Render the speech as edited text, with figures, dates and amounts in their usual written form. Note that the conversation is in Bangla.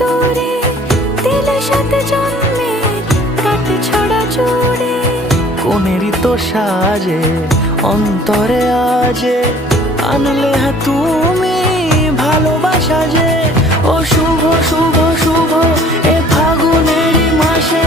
দূরে দিলে সাথে জন্মের রাত ছড়া জুড়ে। কোনেরই তো সাজে অন্তরে আজে আনলে তুমি ভালোবাসা যে। ও শুভ শুভ শুভ এ ফাগুনেরই মাসে